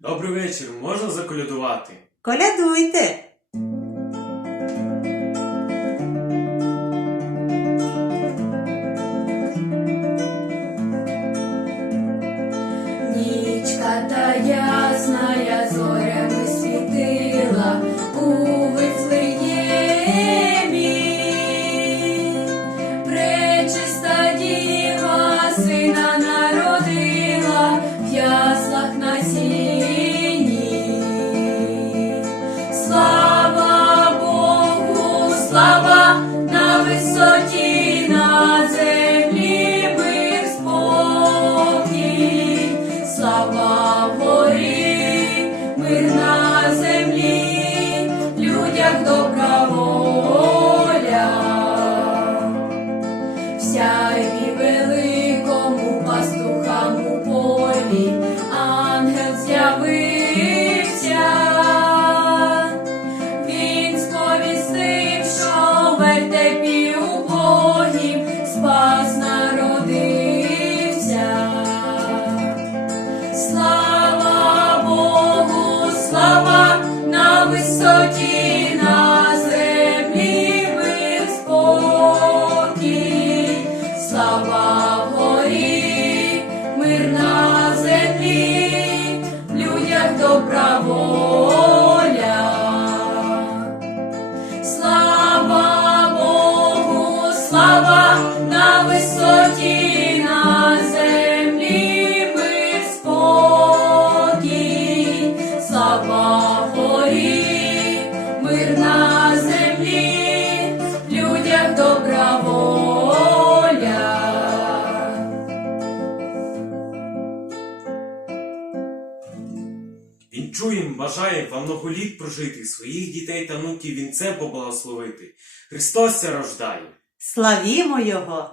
Добрий вечір, можна заколядувати? Колядуйте. Нічка та ясна зорями висоті, на землі мир спокій, слава горі, мир на землі, людях добра слава на висоті, на землі мир спокій, слава горі, мир на землі, в людях добра воля. Вінчуєм, бажаєм вам много літ прожити, своїх дітей та внуків вінцем поблагословити. Христос рождає! Славімо Його!